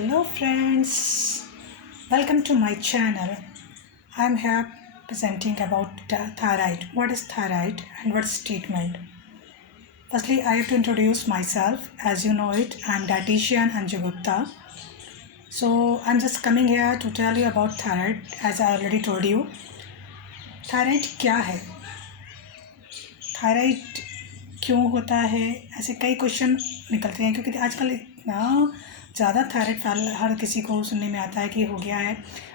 Hello friends, welcome to my channel. I'm here presenting about thyroid. What is thyroid and what's treatment? Firstly, I have to introduce myself. As you know it, I'm dietitian Anju Gupta. So I'm just coming here to tell you about thyroid. As I already told you, thyroid क्या है, thyroid क्यों होता है, ऐसे कई question निकलते हैं क्योंकि आजकल इतना ज़्यादा थायराइड हर किसी को सुनने में आता है कि हो गया है,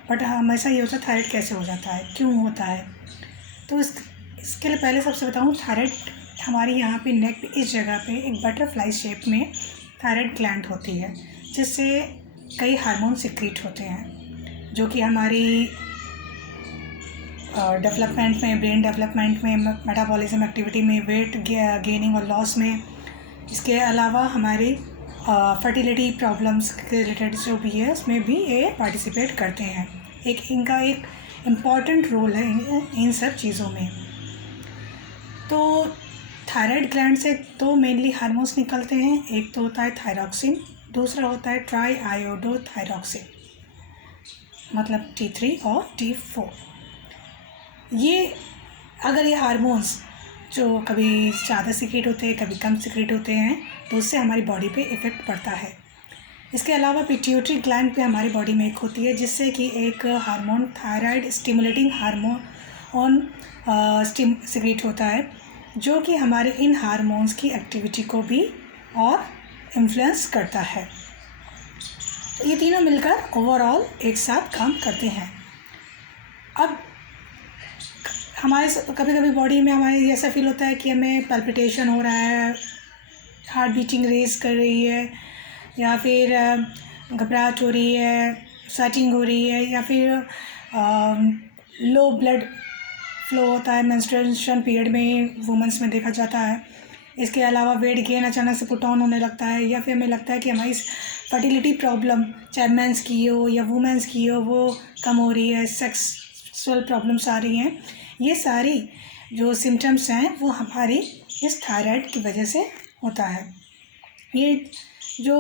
बट हमेशा ये होता है थायराइड कैसे हो जाता है, क्यों होता है। तो इसके लिए पहले सबसे बताऊँ, थायराइड हमारी यहाँ पे नेक पे इस जगह पे एक बटरफ्लाई शेप में थायराइड ग्लैंड होती है, जिससे कई हार्मोन सिक्रीट होते हैं जो कि हमारी डेवलपमेंट में, ब्रेन डेवलपमेंट में, मेटाबॉलिज्म एक्टिविटी में, वेट गेनिंग और लॉस में, इसके अलावा हमारी फर्टिलिटी प्रॉब्लम्स के रिलेटेड जो भी है उसमें भी ये पार्टिसिपेट करते हैं। इनका एक इम्पॉर्टेंट रोल है इन सब चीज़ों में। तो थायराइड ग्लैंड से दो मेनली हार्मोन्स निकलते हैं, एक तो होता है थायरॉक्सिन, दूसरा होता है ट्राई आयोडोथायरॉक्सिन, मतलब T3 और T4। अगर ये हार्मोन्स जो कभी ज़्यादा सीक्रेट होते हैं, कभी कम सीक्रेट होते हैं, तो उससे हमारी बॉडी पे इफ़ेक्ट पड़ता है। इसके अलावा पिट्यूटरी ग्लैंड पे हमारी बॉडी में एक होती है, जिससे कि एक hormone thyroid stimulating hormone secrete होता है, जो कि हमारे इन हार्मोन्स की एक्टिविटी को भी और इन्फ्लुएंस करता है। तो ये तीनों मिलकर ओवरऑल एक साथ काम करते हैं। अब हमारे कभी कभी बॉडी में हमारे ऐसा फील होता है कि हमें पल्पिटेशन हो रहा है, हार्ट बीटिंग रेस कर रही है, या फिर घबराहट हो रही है, स्वेटिंग हो रही है, या फिर लो ब्लड फ्लो होता है मेंस्ट्रुएशन पीरियड में, वुमेंस में देखा जाता है। इसके अलावा वेट गेन अचानक से पुट ऑन होने लगता है, या फिर हमें लगता है कि हमारी फर्टिलिटी प्रॉब्लम चाहे मेंस की हो या वुमेंस की हो वो कम हो रही है, सेक्सुअल प्रॉब्लम्स आ रही हैं। ये सारी जो सिम्टम्स हैं वो हमारी इस थायराइड की वजह से होता है। ये जो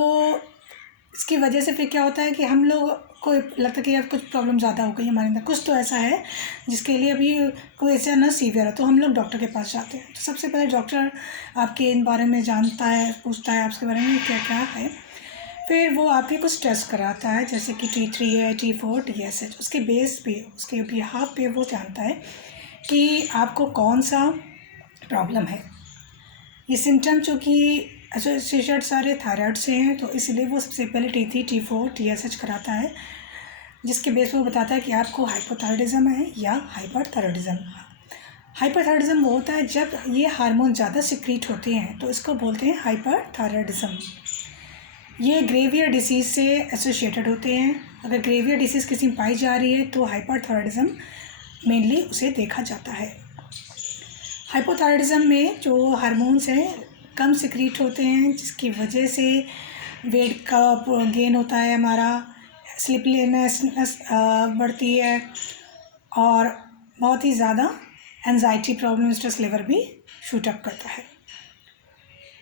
इसकी वजह से फिर क्या होता है कि हम लोग को लगता है कि यार कुछ प्रॉब्लम ज़्यादा हो गई हमारे अंदर, कुछ तो ऐसा है जिसके लिए अभी कोई ऐसा ना सीवियर है, तो हम लोग डॉक्टर के पास जाते हैं। तो सबसे पहले डॉक्टर आपके इन बारे में जानता है, पूछता है आपके बारे में क्या क्या है, फिर वो आपके कुछ टेस्ट कराता है, जैसे कि T3 है, T4, TSH। उसके बेस पे, उसके बिहाफ पे वो जानता है कि आपको कौन सा प्रॉब्लम है। ये सिम्टम चूँकि एसोसिएटेड सारे थायराइड से हैं, तो इसलिए वो सबसे पहले T3, T4, TSH कराता है, जिसके बेस पे वो बताता है कि आपको हाइपोथायराइडिज्म है या हाइपरथायराइडिज्म। हाइपरथायराइडिज्म वो होता है जब ये हार्मोन ज़्यादा सिक्रीट होते हैं, तो इसको बोलते हैं हाइपरथायराइडिज्म। ये ग्रेवियर डिसीज़ से एसोसिएटेड होते हैं। अगर ग्रेवियर डिसीज़ किसी में पाई जा रही है तो हाइपरथायराइडिज्म मेनली उसे देखा जाता है। हाइपोथायराइडिज्म में जो हार्मोन्स हैं कम सिक्रीट होते हैं, जिसकी वजह से वेट का गेन होता है, हमारा स्लीपलेसनेस बढ़ती है, और बहुत ही ज़्यादा एंजाइटी प्रॉब्लम, स्ट्रेस लेवल भी शूट अप करता है।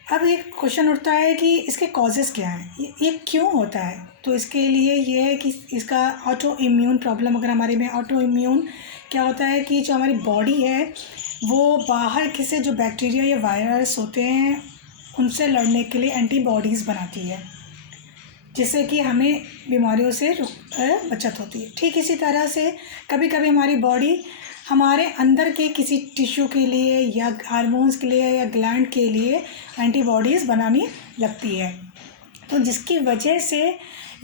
अब एक क्वेश्चन उठता है कि इसके कॉजेज़ क्या हैं, ये क्यों होता है। तो इसके लिए ये है कि इसका ऑटो इम्यून प्रॉब्लम, अगर हमारे में ऑटो इम्यून क्या होता है कि जो हमारी बॉडी है वो बाहर के से जो बैक्टीरिया या वायरस होते हैं उनसे लड़ने के लिए एंटीबॉडीज़ बनाती है, जिससे कि हमें बीमारियों से बचत होती है। ठीक इसी तरह से कभी कभी हमारी बॉडी हमारे अंदर के किसी टिश्यू के लिए या हार्मोन्स के लिए या ग्लैंड के लिए एंटीबॉडीज़ बनाने लगती है, तो जिसकी वजह से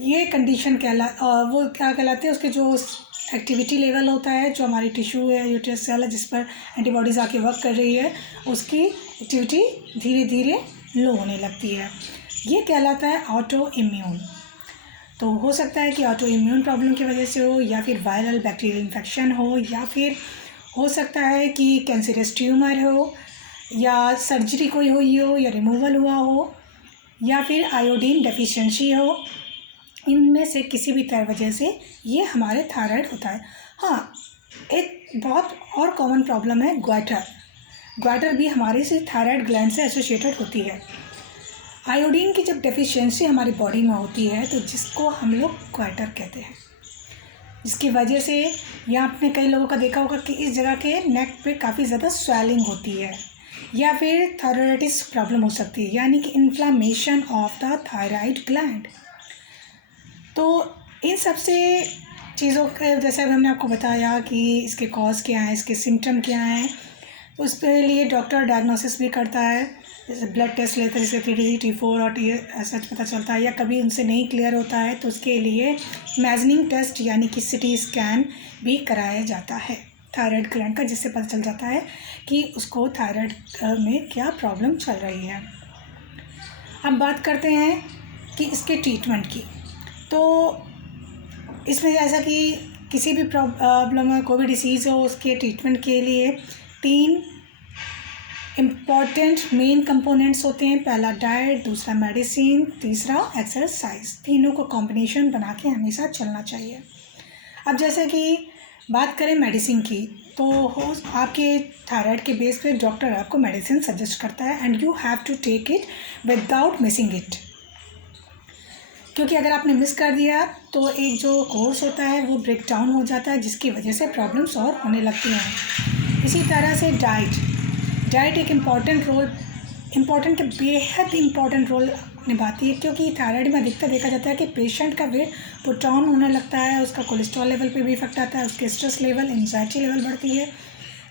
ये कंडीशन वो क्या कहलाते हैं, उसके जो एक्टिविटी लेवल होता है, जो हमारी टिश्यू है, यूट्रस सेल है, जिस पर एंटीबॉडीज़ आके वर्क कर रही है, उसकी एक्टिविटी धीरे धीरे लो होने लगती है। ये कहलाता है ऑटो इम्यून। तो हो सकता है कि ऑटो इम्यून प्रॉब्लम की वजह से हो, या फिर वायरल बैक्टीरियल इन्फेक्शन हो, या फिर हो सकता है कि कैंसरस ट्यूमर हो, या सर्जरी कोई हुई हो या रिमूवल हुआ हो, या फिर आयोडीन डेफिशिएंसी हो। इनमें से किसी भी तरह वजह से ये हमारे थायराइड होता है। हाँ, एक बहुत और कॉमन प्रॉब्लम है ग्वाइटर भी हमारे से थायराइड ग्लैंड से एसोसिएटेड होती है। आयोडीन की जब डेफिशिएंसी हमारी बॉडी में होती है तो जिसको हम लोग क्वाइटर कहते हैं, जिसकी वजह से या आपने कई लोगों का देखा होगा कि इस जगह के नेक पे काफ़ी ज़्यादा स्वेलिंग होती है या फिर थायराइटिस प्रॉब्लम हो सकती है, यानी कि inflammation of the thyroid gland. तो इन सब से चीज़ों के जैसे अभी हमने आपको बताया कि इसके कॉज क्या हैं, इसके सिम्टम क्या हैं, तो उसके लिए डॉक्टर डायग्नोसिस भी करता है, जैसे ब्लड टेस्ट लेते हैं, जैसे T3 T4 और सच पता चलता है, या कभी उनसे नहीं क्लियर होता है तो उसके लिए इमेजिंग टेस्ट यानी कि CT स्कैन भी कराया जाता है थायराइड ग्लैंड का, जिससे पता चल जाता है कि उसको थायराइड में क्या प्रॉब्लम चल रही है। अब बात करते हैं कि इसके ट्रीटमेंट की। तो इसमें जैसा कि किसी भी प्रॉब्लम है, कोई भी डिसीज़ हो, उसके ट्रीटमेंट के लिए 3 इम्पॉर्टेंट मेन कंपोनेंट्स होते हैं। पहला डाइट, दूसरा मेडिसिन, तीसरा एक्सरसाइज। तीनों को कॉम्बिनेशन बना के हमेशा चलना चाहिए। अब जैसे कि बात करें मेडिसिन की, तो हो आपके थायराइड के बेस पे डॉक्टर आपको मेडिसिन सजेस्ट करता है and you have to take it without missing it, क्योंकि अगर आपने मिस कर दिया तो एक जो कोर्स होता है वो ब्रेक डाउन हो जाता है, जिसकी वजह से प्रॉब्लम्स और होने लगती हैं। इसी तरह से डाइट एक इम्पॉर्टेंट के बेहद इम्पॉर्टेंट रोल निभाती है, क्योंकि थायराइड में अधिकतर देखा जाता है कि पेशेंट का वेट पुट डाउन होने लगता है, उसका कोलेस्ट्रॉल लेवल पे भी इफेक्ट आता है, उसके स्ट्रेस लेवल, एंजाइटी लेवल बढ़ती है,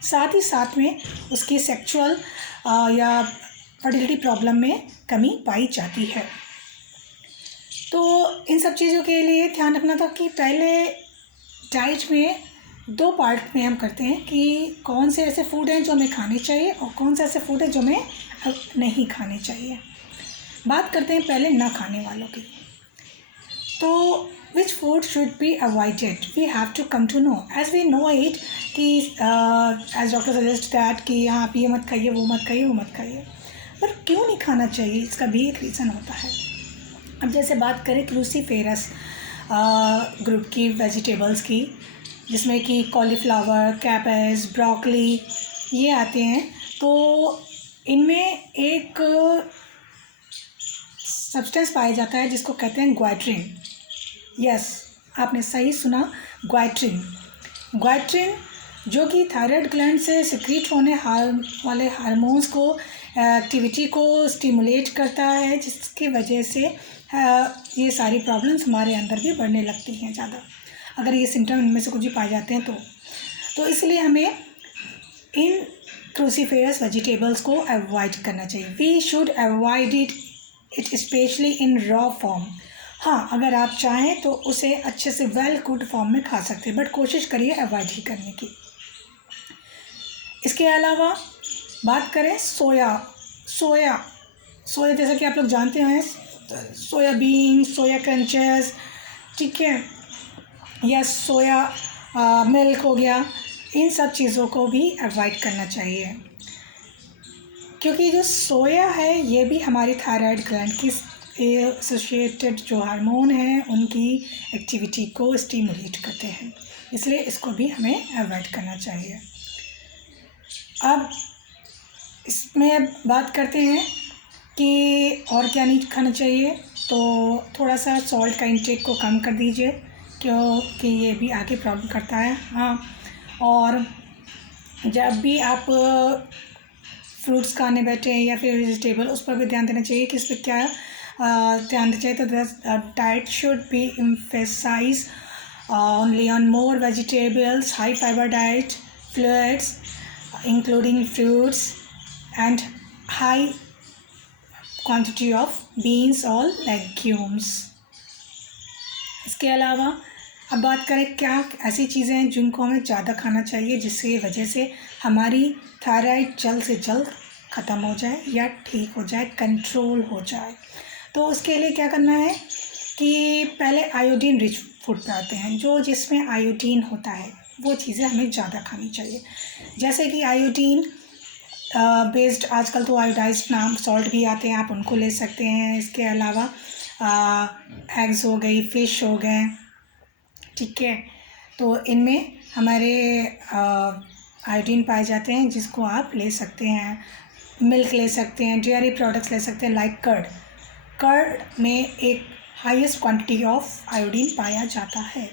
साथ में उसकी सेक्सुअल या फर्टिलिटी प्रॉब्लम में कमी पाई जाती है। तो इन सब चीज़ों के लिए ध्यान रखना था कि पहले डाइट में 2 पार्ट में हम करते हैं कि कौन से ऐसे फूड हैं जो हमें खाने चाहिए और कौन से ऐसे फूड है जो हमें नहीं खाने चाहिए। बात करते हैं पहले ना खाने वालों की। तो which food should be avoided, we have to come to know as we know it कि एज डॉक्टर सजेस्ट दैट कि हाँ आप ये मत खाइए, वो मत खाइए, पर क्यों नहीं खाना चाहिए, इसका भी एक रीज़न होता है। अब जैसे बात करें क्रूसीफेरस ग्रुप की वेजिटेबल्स की, जिसमें कि कॉलीफ्लावर, कैबेज, ब्रोकली ये आते हैं, तो इनमें एक सब्सटेंस पाया जाता है जिसको कहते हैं ग्वाइट्रिन। यस, आपने सही सुना, ग्वाइट्रिन जो कि थायराइड ग्लैंड से सिक्रीट होने वाले हार्मोन्स को एक्टिविटी को स्टिमुलेट करता है, जिसकी वजह से ये सारी प्रॉब्लम्स हमारे अंदर भी बढ़ने लगती हैं ज़्यादा, अगर ये सिम्टम इनमें से कुछ भी पाए जाते हैं तो इसलिए हमें इन क्रूसीफेरस वेजिटेबल्स को अवॉइड करना चाहिए। We should avoid it specially in raw form. हाँ, अगर आप चाहें तो उसे अच्छे से वेल कुक्ड फॉर्म में खा सकते हैं, बट कोशिश करिए अवॉइड ही करने की। इसके अलावा बात करें सोया जैसा कि आप लोग जानते हैं, सोयाबीन, सोया क्रंचेस, ठीक है, या सोया मिल्क हो गया, इन सब चीज़ों को भी अवॉइड करना चाहिए, क्योंकि जो सोया है ये भी हमारी थायराइड ग्लैंड की एसोसिएटेड जो हार्मोन हैं उनकी एक्टिविटी को स्टिमुलेट करते हैं, इसलिए इसको भी हमें अवॉइड करना चाहिए। अब इसमें बात करते हैं कि और क्या नहीं खाना चाहिए, तो थोड़ा सा सॉल्ट का इंटेक को कम कर दीजिए, क्योंकि ये भी आगे प्रॉब्लम करता है। हाँ, और जब भी आप फ्रूट्स खाने बैठे या फिर वेजिटेबल, उस पर भी ध्यान देना चाहिए कि इस पर क्या ध्यान देना चाहिए। तो diet should be emphasize only on more vegetables, high fibre diet, fluids including fruits and high quantity of beans और लेग्यूम्स। इसके अलावा अब बात करें क्या ऐसी चीज़ें हैं जिनको हमें ज़्यादा खाना चाहिए, जिसकी वजह से हमारी थायराइड जल्द से जल्द ख़त्म हो जाए या ठीक हो जाए, कंट्रोल हो जाए। तो उसके लिए क्या करना है कि पहले आयोडीन रिच फूड पे आते हैं, जो जिसमें आयोडीन होता है वो चीज़ें हमें ज़्यादा खानी चाहिए, जैसे कि आयोडीन बेस्ड आजकल तो आयोडाइज्ड नाम सॉल्ट भी आते हैं, आप उनको ले सकते हैं। इसके अलावा एग्स हो गई, फ़िश हो गए, ठीक है, तो इनमें हमारे आयोडीन पाए जाते हैं, जिसको आप ले सकते हैं। मिल्क ले सकते हैं, डेयरी प्रोडक्ट्स ले सकते हैं लाइक कर्ड, कर्ड में एक हाईएस्ट क्वांटिटी ऑफ आयोडीन पाया जाता है।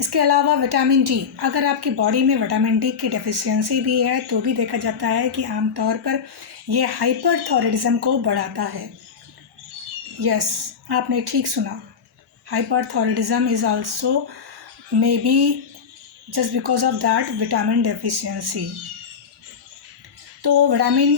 इसके अलावा विटामिन डी, अगर आपकी बॉडी में विटामिन डी की डेफिशिएंसी भी है तो भी देखा जाता है कि आमतौर पर यह हाइपरथायराइडिज्म को बढ़ाता है। यस, आपने ठीक सुना, hyperthyroidism is also may be just because of that vitamin deficiency. तो विटामिन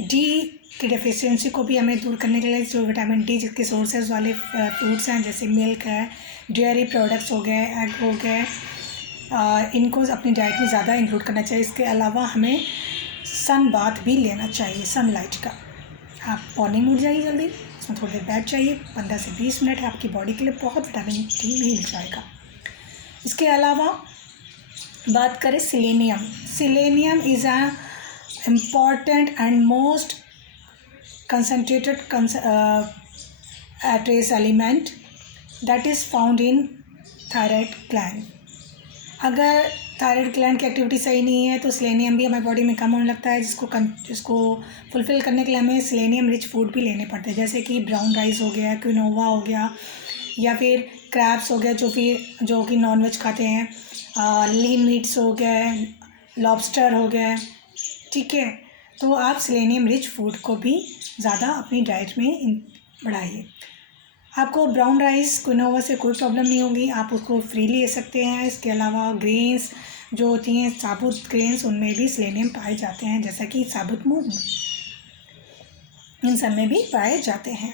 डी की डेफिशिएंसी को भी हमें दूर करने के लिए जो विटामिन डी जिसके सोर्सेज वाले फ्रूट्स हैं जैसे मिल्क है, डेयरी प्रोडक्ट्स हो गए, एग हो गए, इनको अपनी डाइट में ज़्यादा इंक्लूड करना चाहिए। इसके अलावा हमें सन बाथ भी लेना चाहिए, सनलाइट का। आप मॉर्निंग उठ जाइए जल्दी, उसमें थोड़ी देर बैठ जाइए, 15 से 20 मिनट है, आपकी बॉडी के लिए बहुत विटामिन डी मिल जाएगा। इसके अलावा बात करें selenium. Selenium is a important and most concentrated trace element that is found in thyroid gland। अगर थायराइड ग्लैंड की एक्टिविटी सही नहीं है तो सेलेनियम भी हमारी बॉडी में कम होने लगता है, जिसको फुलफ़िल करने के लिए हमें सेलेनियम रिच फूड भी लेने पड़ते हैं, जैसे कि ब्राउन राइस हो गया, क्विनोवा हो गया, या फिर क्रैब्स हो गया जो कि नॉनवेज खाते हैं, लीन मीट्स हो गए, लॉबस्टर हो गए, ठीक है। तो आप सेलेनियम रिच फूड को भी ज़्यादा अपनी डाइट में बढ़ाइए। आपको ब्राउन राइस क्विनोवा से कोई प्रॉब्लम नहीं होगी, आप उसको फ्रीली ले सकते हैं। इसके अलावा ग्रेन्स जो होती हैं, साबुत ग्रेन्स, उनमें भी सेलेनियम पाए जाते हैं, जैसा कि साबुत मूंग, इन सब में भी पाए जाते हैं।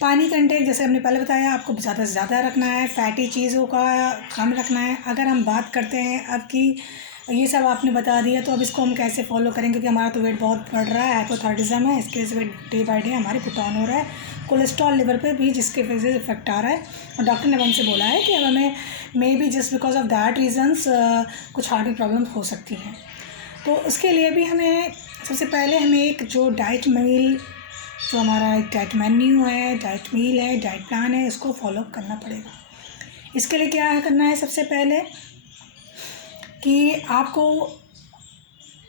पानी कंटेंट जैसे हमने पहले बताया, आपको ज़्यादा से ज़्यादा रखना है, फैटी चीज़ों का कम रखना है। अगर हम बात करते हैं अब की, ये सब आपने बता दिया, तो अब इसको हम कैसे फॉलो करें, क्योंकि हमारा तो वेट बहुत बढ़ रहा है, हाइपोथायराइडिज्म है, इसके वजह से वेट डे बाय डे हमारे पुट ऑन हो रहा है, कोलेस्ट्रॉल लिवर पे भी जिसके वजह से इफेक्ट आ रहा है, और डॉक्टर ने हमसे बोला है कि अब हमें maybe just because of that reasons कुछ हार्ट की प्रॉब्लम हो सकती हैं। तो उसके लिए भी हमें सबसे पहले हमें एक जो डाइट मील, जो हमारा एक डाइट मेन्यू है, डाइट मील है, डाइट प्लान है, इसको फॉलो करना पड़ेगा। इसके लिए क्या करना है, सबसे पहले कि आपको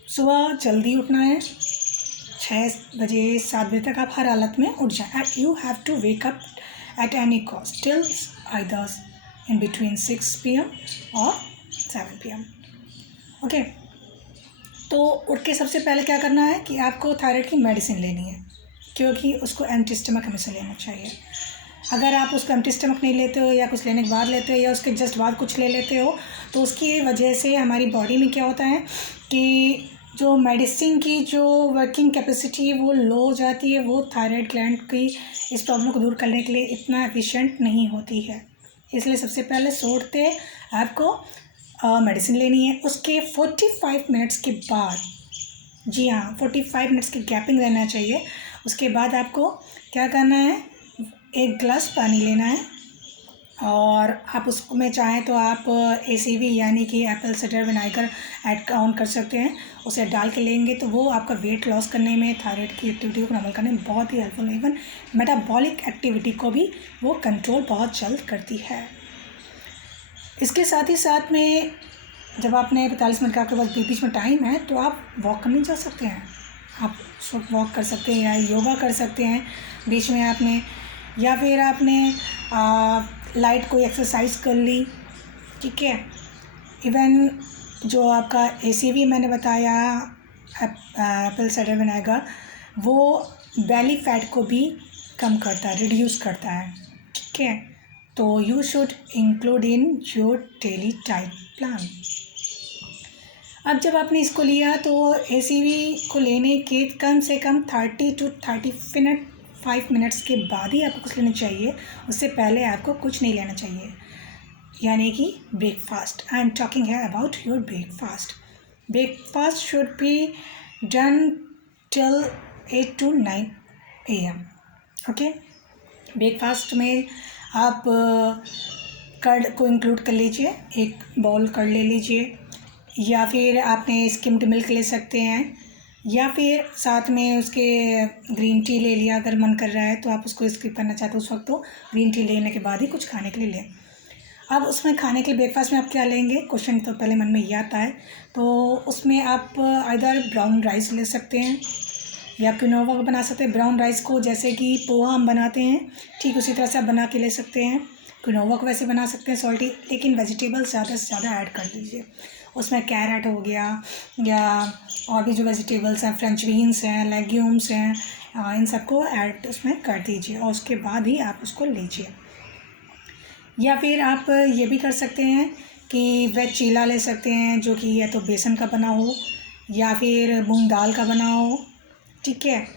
सुबह जल्दी उठना है, 6 बजे 7 बजे तक आप हर हालत में उठ जाएं। And you have to wake up at any cost till either in between 6 PM और 7 PM। ओके, तो उठ के सबसे पहले क्या करना है कि आपको थायराइड की मेडिसिन लेनी है, क्योंकि उसको एम्प्टी स्टमक हमेशा लेना चाहिए। अगर आप उसको एम्प्टी स्टमक नहीं लेते हो, या कुछ लेने के बाद लेते हो, या उसके जस्ट बाद कुछ ले लेते हो, तो उसकी वजह से हमारी बॉडी में क्या होता है कि जो मेडिसिन की जो वर्किंग कैपेसिटी है वो लो हो जाती है, वो थायराइड ग्लैंड की इस प्रॉब्लम को दूर करने के लिए इतना एफिशिएंट नहीं होती है। इसलिए सबसे पहले सोचते आपको मेडिसिन लेनी है। उसके 45 मिनट्स के बाद, जी हाँ, 45 मिनट्स की गैपिंग रहना चाहिए। उसके बाद आपको क्या करना है, 1 गिलास पानी लेना है, और आप उसमें चाहें तो आप ACV यानी कि Apple cider vinegar add on कर सकते हैं। उसे डाल के लेंगे तो वो आपका वेट लॉस करने में, थायराइड की एक्टिविटी को नॉर्मल करने में बहुत ही हेल्पफुल है। इवन मेटाबॉलिक एक्टिविटी को भी वो कंट्रोल बहुत जल्द करती है। इसके साथ ही साथ में जब आपने 45 मिनट का आपके पास बीच में टाइम है, तो आप वॉक करने जा सकते हैं। आप वॉक कर सकते हैं, या योगा कर सकते हैं बीच में आपने, या फिर आपने लाइट कोई एक्सरसाइज कर ली, ठीक है। इवन जो आपका ACV मैंने बताया, एप्पल साइडर विनेगर, वो बेली फैट को भी कम करता है, रिड्यूस करता है, ठीक है। तो you should include in your daily diet plan. अब जब आपने इसको लिया तो ACV को लेने के कम से कम 30 to 35 मिनट्स के बाद ही आपको कुछ लेना चाहिए, उससे पहले आपको कुछ नहीं लेना चाहिए, यानी कि ब्रेकफास्ट। आई एम टॉकिंग है about your breakfast. Breakfast should be done till 8 to 9 AM। Okay, breakfast में आप कर्ड को इंक्लूड कर लीजिए, 1 बाउल कर्ड ले लीजिए, या फिर आपने स्किम्ड मिल्क ले सकते हैं, या फिर साथ में उसके ग्रीन टी ले लिया अगर मन कर रहा है, तो आप उसको स्किप करना चाहते हो उस वक्त, तो ग्रीन टी लेने के बाद ही कुछ खाने के लिए लें। अब उसमें खाने के लिए ब्रेकफास्ट में आप क्या लेंगे, क्वेश्चन तो पहले मन में ये आता है। तो उसमें आप आइदर ब्राउन राइस ले सकते हैं, या क्विनोवा को बना सकते हैं। ब्राउन राइस को जैसे कि पोहा हम बनाते हैं ठीक उसी तरह से आप बना के ले सकते हैं। क्विनोवा को वैसे बना सकते हैं सॉल्टी, लेकिन वेजिटेबल्स ज़्यादा से ज़्यादा ऐड कर लीजिए। उसमें कैरेट हो गया या और भी जो वेजिटेबल्स हैं, फ्रेंच बीन्स हैं, लेग्यूम्स हैं, इन सबको ऐड उसमें कर दीजिए और उसके बाद ही आप उसको लीजिए। या फिर आप ये भी कर सकते हैं कि वेज चीला ले सकते हैं, जो कि या तो बेसन का बना हो या फिर मूंग दाल का बना हो। ठीक है,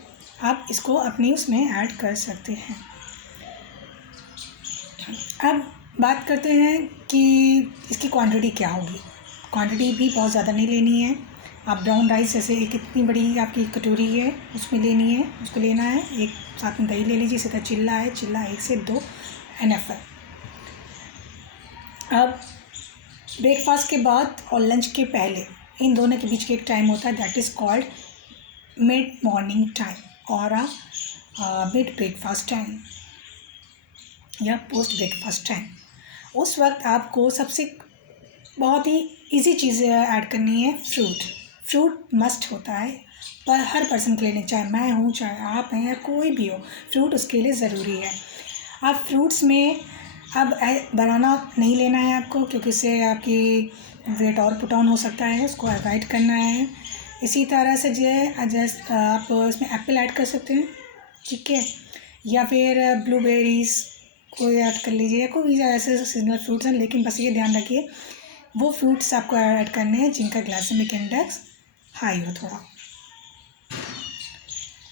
आप इसको अपनी उसमें ऐड कर सकते हैं। अब बात करते हैं कि इसकी क्वांटिटी क्या होगी। क्वांटिटी भी बहुत ज़्यादा नहीं लेनी है। आप ब्राउन राइस जैसे एक इतनी बड़ी आपकी कटोरी है उसमें लेनी है, उसको लेना है। एक साथ में दही ले लीजिए, इसी तरह चिल्ला है, चिल्ला 1 से 2 एनफ है। अब ब्रेकफास्ट के बाद और लंच के पहले इन दोनों के बीच के एक टाइम होता है, that is called mid morning time और मिड ब्रेकफास्ट टाइम या पोस्ट ब्रेकफास्ट टाइम। उस वक्त आपको सबसे बहुत ही इजी चीज़ें ऐड करनी है। फ्रूट मस्ट होता है पर हर पर्सन के लिए, चाहे मैं हूँ, चाहे आप हैं या कोई भी हो, फ्रूट उसके लिए ज़रूरी है। आप फ्रूट्स में अब बनाना नहीं लेना है आपको, क्योंकि इससे आपकी वेट और पुट ऑन हो सकता है, उसको अवॉइड करना है। इसी तरह से जैसे आप इसमें एप्पल ऐड कर सकते हैं, ठीक है, या फिर ब्लूबेरीज़ को ऐड कर लीजिए, या कोई भी ऐसे सीजनल फ्रूट्स हैं। लेकिन बस ये ध्यान रखिए वो फ्रूट्स आपको ऐड करने हैं जिनका ग्लाइसेमिक इंडेक्स हाई हो थोड़ा।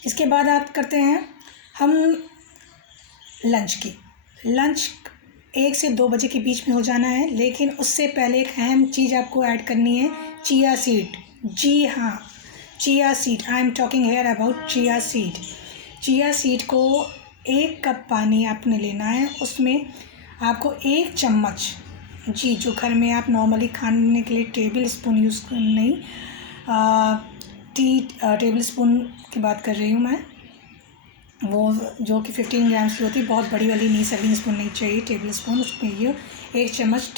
इसके बाद बात करते हैं हम लंच की। लंच 1 से 2 बजे के बीच में हो जाना है, लेकिन उससे पहले एक अहम चीज़ आपको ऐड करनी है, चिया सीड। जी हाँ, chia seed, I am talking here about chia seed. Chia seed को 1 कप पानी आपने लेना है, उसमें आपको 1 चम्मच, जी जो घर में आप नॉर्मली खाने के लिए टेबल स्पून यूज़ नहीं, टेबल स्पून की बात कर रही हूँ मैं, वो जो कि 15 ग्राम्स की होती है, बहुत बड़ी वाली नहीं, सर्विंग स्पून नहीं चाहिए, टेबल स्पून। उसमें ये 1 चम्मच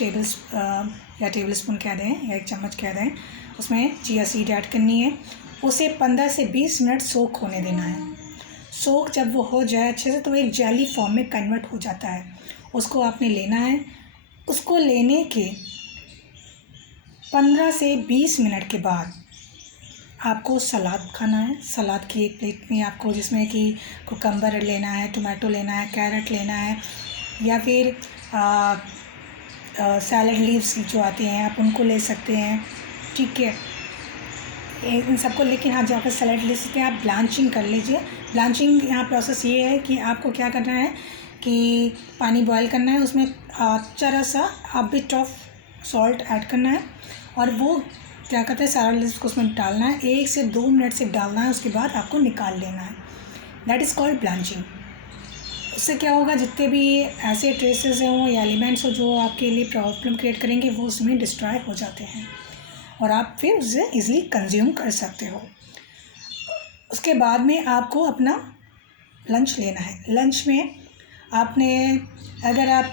या टेबल स्पून कह दें या 1 चम्मच कह दें, उसमें चिया सीड ऐड करनी है। उसे 15 से 20 मिनट सोक होने देना है। सोक जब वो हो जाए अच्छे से तो एक जेली फॉर्म में कन्वर्ट हो जाता है, उसको आपने लेना है। उसको लेने के 15 से 20 मिनट के बाद आपको सलाद खाना है। सलाद की एक प्लेट में आपको, जिसमें कि कुकम्बर लेना है, टोमेटो लेना है, कैरेट लेना है, या फिर सैलड लीव्स जो आती हैं आप उनको ले सकते हैं, ठीक है, इन सबको। लेकिन हाँ, जब आप सैलड ले सकते हैं आप ब्लांचिंग कर लीजिए। ब्लांचिंग यहाँ प्रोसेस ये है कि आपको क्या करना है कि पानी बॉयल करना है, उसमें जरा सा बिट ऑफ सॉल्ट ऐड करना है और वो क्या कहते हैं सैलड लीव्स को उसमें डालना है। 1 से 2 मिनट से डालना है, उसके बाद आपको निकाल लेना है। That is called blanching. उससे क्या होगा, जितने भी ऐसे ट्रेसेस हों या एलिमेंट्स हो जो आपके लिए प्रॉब्लम क्रिएट करेंगे, वो उसमें डिस्ट्रॉय हो जाते हैं और आप फिर उसे ईज़िली कंज्यूम कर सकते हो। उसके बाद में आपको अपना लंच लेना है। लंच में आपने, अगर आप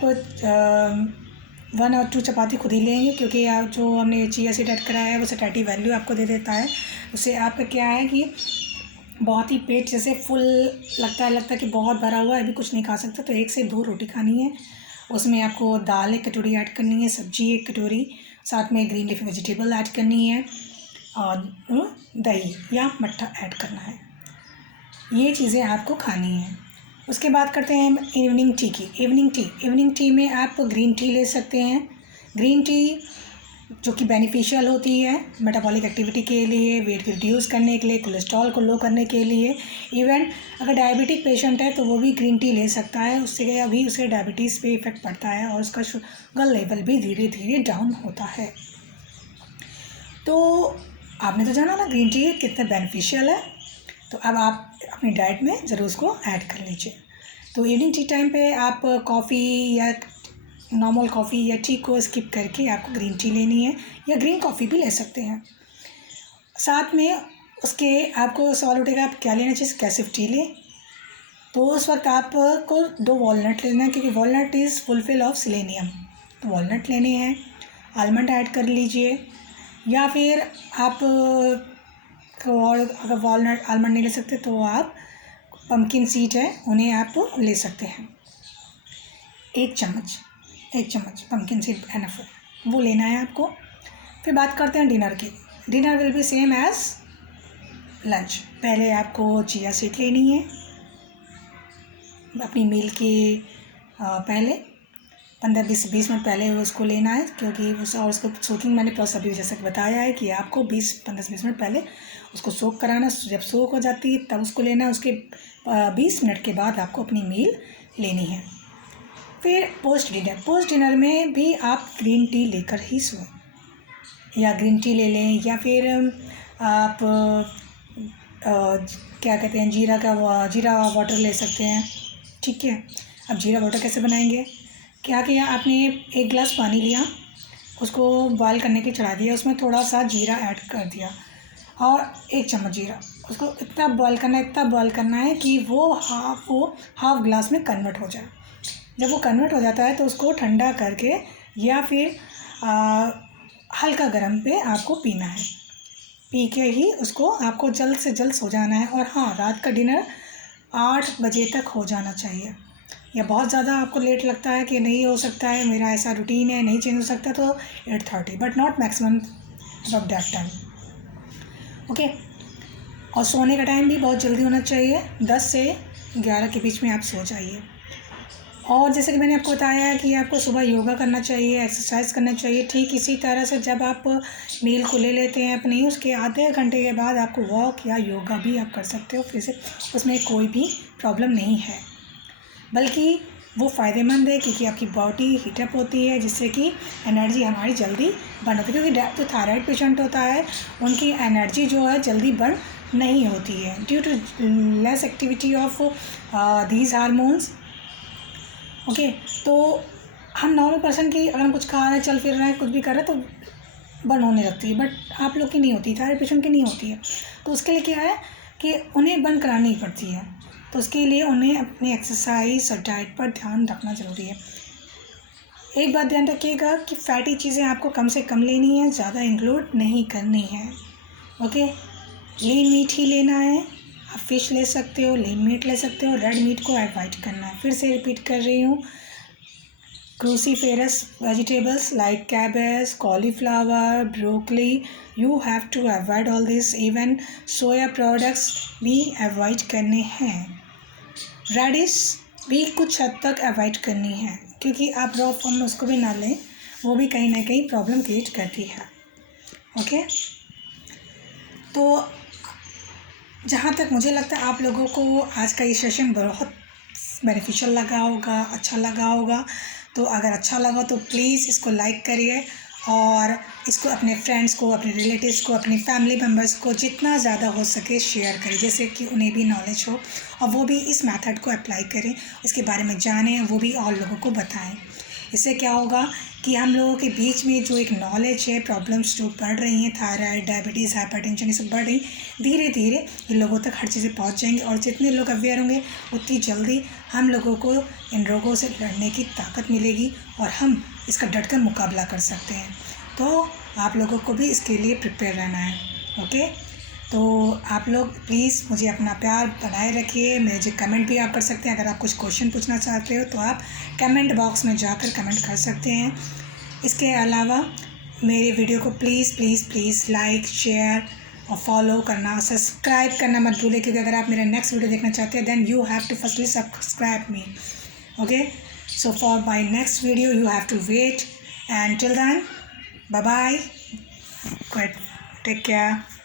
1 और 2 चपाती खुद ही लेंगे, क्योंकि आप जो हमने चिया सीड ऐड कराया है वो सैटिस्फैक्टरी वैल्यू आपको दे देता है। उससे आपका क्या है कि बहुत ही पेट जैसे फुल लगता है कि बहुत भरा हुआ है, अभी कुछ नहीं खा सकता, तो 1 से 2 रोटी खानी है। उसमें आपको दाल 1 कटोरी ऐड करनी है, सब्जी 1 कटोरी, साथ में ग्रीन लीफी वेजिटेबल ऐड करनी है और दही या मट्ठा ऐड करना है। ये चीज़ें आपको खानी हैं। उसके बाद करते हैं इवनिंग टी की। इवनिंग टी में आप ग्रीन टी ले सकते हैं। ग्रीन टी जो कि बेनिफिशियल होती है मेटाबॉलिक एक्टिविटी के लिए, वेट रिड्यूस करने के लिए, कोलेस्ट्रॉल को लो करने के लिए। इवन अगर डायबिटिक पेशेंट है तो वो भी ग्रीन टी ले सकता है, उससे अभी उसे डायबिटीज़ पे इफ़ेक्ट पड़ता है और उसका शुगर लेवल भी धीरे धीरे डाउन होता है। तो आपने तो जाना ना ग्रीन टी कितना बेनिफिशियल है, तो अब आप अपनी डाइट में ज़रूर उसको ऐड कर लीजिए। तो इवनिंग टी टाइम पे आप कॉफ़ी या नॉर्मल कॉफ़ी या टी को स्किप करके आपको ग्रीन टी लेनी है, या ग्रीन कॉफ़ी भी ले सकते हैं। साथ में उसके आपको सवाल उठेगा आप क्या लेना चाहिए, कैसे टी लें। तो उस वक्त आपको 2 वॉलनट लेना है, क्योंकि walnut is fulfil of selenium, तो वॉलनट लेने हैं। आलमंड ऐड कर लीजिए, या फिर आप और अगर वॉलनट आलमंड नहीं ले सकते तो आप पम्पकिन सीड है उन्हें आप ले सकते हैं। 1 चम्मच पम्पकिन सीड एनफ है, वो लेना है आपको। फिर बात करते हैं डिनर की। Dinner will be same as lunch. पहले आपको चिया सीड लेनी है अपनी मील के पहले 15-20 मिनट पहले उसको लेना है, क्योंकि उसको सोकिंग मैंने प्रोसेस अभी जैसे कि बताया है कि आपको 15-20 मिनट पहले उसको सोक कराना। जब सोक हो जाती है तब उसको लेना है। उसके 20 मिनट के बाद आपको अपनी मील लेनी है। फिर पोस्ट डिनर में भी आप ग्रीन टी लेकर ही सोएं, या ग्रीन टी ले लें, या फिर आप क्या कहते हैं जीरा वाटर ले सकते हैं। ठीक है, अब जीरा वाटर कैसे बनाएंगे? क्या किया आपने, 1 गिलास पानी लिया, उसको बॉयल करने के चढ़ा दिया, उसमें थोड़ा सा जीरा ऐड कर दिया और 1 चम्मच जीरा। उसको इतना बॉयल करना है कि वो हाफ गिलास में कन्वर्ट हो जाए। जब वो कन्वर्ट हो जाता है तो उसको ठंडा करके या फिर हल्का गर्म पे आपको पीना है। पी के ही उसको आपको जल्द से जल्द सो जाना है। और हाँ, रात का डिनर 8 बजे तक हो जाना चाहिए। या बहुत ज़्यादा आपको लेट लगता है कि नहीं हो सकता है, मेरा ऐसा रूटीन है, नहीं चेंज हो सकता, तो 8:30, but not maximum of that time. Okay, और सोने का टाइम भी बहुत जल्दी होना चाहिए, 10 से 11 के बीच में आप सो जाइए। और जैसे कि मैंने आपको बताया है कि आपको सुबह योगा करना चाहिए, एक्सरसाइज करना चाहिए। ठीक इसी तरह से जब आप मील को ले लेते हैं अपनी, उसके आधे घंटे के बाद आपको वॉक या योगा भी आप कर सकते हो। फिर से उसमें कोई भी प्रॉब्लम नहीं है, बल्कि वो फ़ायदेमंद है, क्योंकि आपकी बॉडी हीटअप होती है, जिससे कि एनर्जी हमारी जल्दी बर्न होती है। क्योंकि जो थायराइड पेशेंट होता है उनकी एनर्जी जो है जल्दी बर्न नहीं होती है, due to less activity of these hormones. Okay, तो हम नॉर्मल पर्सन की अगर हम कुछ खा रहे हैं, चल फिर रहे हैं, कुछ भी कर रहे हैं, तो बर्न होने लगती है, बट आप लोग की नहीं होती, थायराइड पेशेंट की नहीं होती है। तो उसके लिए क्या है कि उन्हें बर्न करानी पड़ती है। तो उसके लिए उन्हें अपनी एक्सरसाइज और डाइट पर ध्यान रखना ज़रूरी है। एक बात ध्यान रखिएगा कि फैटी चीज़ें आपको कम से कम लेनी है, ज़्यादा इंक्लूड नहीं करनी है। ओके, लीन मीट ही लेना है। आप फ़िश ले सकते हो, लीन मीट ले सकते हो, रेड मीट को अवॉइड करना है। फिर से रिपीट कर रही हूँ, cruciferous vegetables like cabbage, cauliflower, broccoli, you have to avoid all this. Even soya products भी avoid करने हैं। रेडिश भी कुछ हद तक अवॉइड करनी है, क्योंकि आप रॉ फॉर्म में उसको भी ना लें, वो भी कहीं ना कहीं प्रॉब्लम क्रिएट करती है। ओके, तो जहाँ तक मुझे लगता है आप लोगों को आज का ये सेशन बहुत बेनिफिशियल लगा होगा, अच्छा लगा होगा। तो अगर अच्छा लगा तो प्लीज़ इसको लाइक करिए और इसको अपने फ्रेंड्स को, अपने रिलेटिव्स को, अपनी फैमिली मेम्बर्स को जितना ज़्यादा हो सके शेयर करें, जैसे कि उन्हें भी नॉलेज हो और वो भी इस मेथड को अप्लाई करें, इसके बारे में जानें, वो भी और लोगों को बताएं। इससे क्या होगा कि हम लोगों के बीच में जो एक नॉलेज है, प्रॉब्लम्स जो बढ़ रही हैं, थायराइड, डायबिटीज़, हाइपरटेंशन, ये सब बढ़ रही, धीरे धीरे इन लोगों तक हर चीज़ें पहुंच जाएंगी। और जितने लोग अवेयर होंगे उतनी जल्दी हम लोगों को इन रोगों से लड़ने की ताकत मिलेगी और हम इसका डटकर मुकाबला कर सकते हैं। तो आप लोगों को भी इसके लिए प्रिपेयर रहना है। ओके, तो आप लोग प्लीज़ मुझे अपना प्यार बनाए रखिए। मुझे कमेंट भी आप कर सकते हैं, अगर आप कुछ क्वेश्चन पूछना चाहते हो तो आप कमेंट बॉक्स में जाकर कमेंट कर सकते हैं। इसके अलावा मेरे वीडियो को प्लीज़ लाइक, शेयर और फॉलो करना, सब्सक्राइब करना मत भूलिए, क्योंकि अगर आप मेरा नेक्स्ट वीडियो देखना चाहते हैं then you have to firstly subscribe me. Okay, so for my next video you have to wait, and till then bye bye, take care.